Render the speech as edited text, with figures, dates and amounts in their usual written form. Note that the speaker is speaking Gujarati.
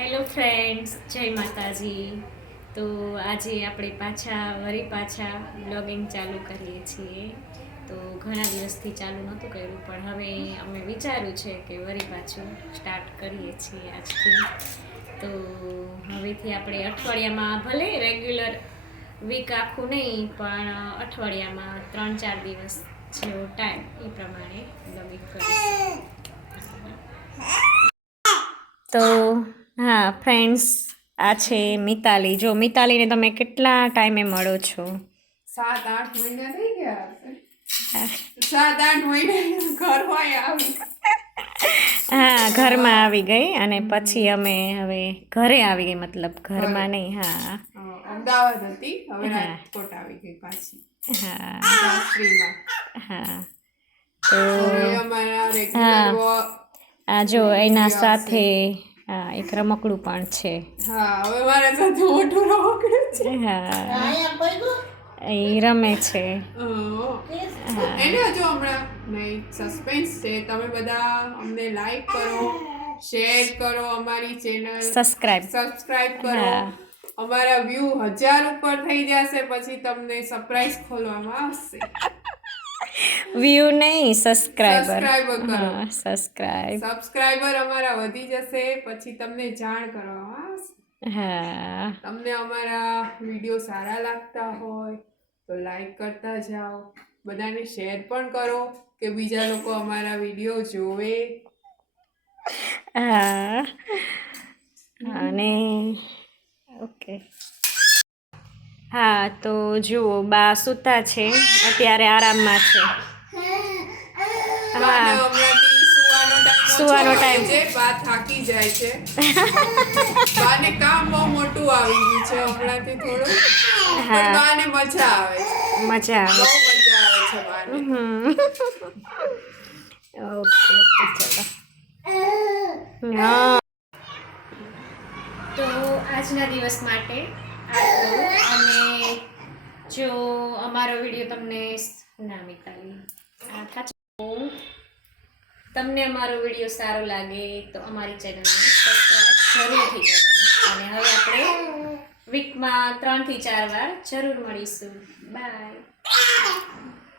હેલો ફ્રેન્ડ્સ, જય માતાજી. તો આજે આપણે પાછા બ્લોગિંગ ચાલુ કરીએ છીએ. તો ઘણા દિવસથી ચાલુ નહોતું કર્યું, પણ હવે અમે વિચાર્યું છે કે વળી પાછું સ્ટાર્ટ કરીએ છીએ આજથી. તો હવેથી આપણે અઠવાડિયામાં ભલે રેગ્યુલર વીક આખું નહીં, પણ અઠવાડિયામાં 3-4 દિવસ જેવો ટાઈમ એ પ્રમાણે બ્લોગિંગ કરીશું. તો હા ફ્રેન્ડ્સ, આ છે મિતાલી. જો મિતાલીને તમે કેટલા ટાઈમે મળો છો? 7-8 મહિના થઈ ગયા હશે. 7-8 મહિના ઘરમાં આવી. હા, ઘરમાં આવી ગઈ અને પછી અમે હવે ઘરે આવી ગઈ, મતલબ ઘરમાં નહીં. હા, અમદાવાદ હતી, હવે રાજકોટ આવી ગઈ પાછી. હા સાસરીમાં. હા. તો હવે અમારા રેગ્યુલર આ જો એના સાથે હા એક રમકડું પણ છે. હા, હવે મારા સાથે મોટું રમકડું છે. હા, એ રમે છે. એને હજુ હમણાં નહીં, સસ્પેન્સ છે. તમે બધા અમને લાઈક કરો, શેર કરો, અમારી ચેનલ સબસ્ક્રાઇબ કરો. અમારા વ્યૂ 1000 ઉપર થઈ જશે પછી તમને સરપ્રાઈઝ ખોલવામાં આવશે. વ્યૂ નહીં, સબસ્ક્રાઇબર કરો. સબસ્ક્રાઇબર અમારા વધી જશે પછી તમને જાણ કરવામાં આવશે. હા, તમને અમારા વિડીયો સારા લાગતા હોય તો લાઈક કરતા જાઓ, બધાને શેર પણ કરો કે બીજા લોકો અમારા વિડીયો જોવે. હા. અને ઓકે. હા, તો જુઓ, બા સૂતા છે, અત્યારે આરામમાં છે. હા, સુવાનો ટાઈમ છે. બા થાકી જાય છે. બાને કામ બહુ મોટું આવી ગયું છે હમણાંથી થોડું, પણ બાને મજા આવે છે. બહુ મજા આવે છે બાને. ઓકે, ચલો. હા, તો આજના દિવસ માટે આટલું. અને જો અમારો વિડીયો તમને અમારો વિડીયો સારો લાગે તો અમારી ચેનલને સબસ્ક્રાઈબ જરૂરથી કરો. અને હવે આપણે વીકમાં 3-4 વાર જરૂર મળીશું. બાય.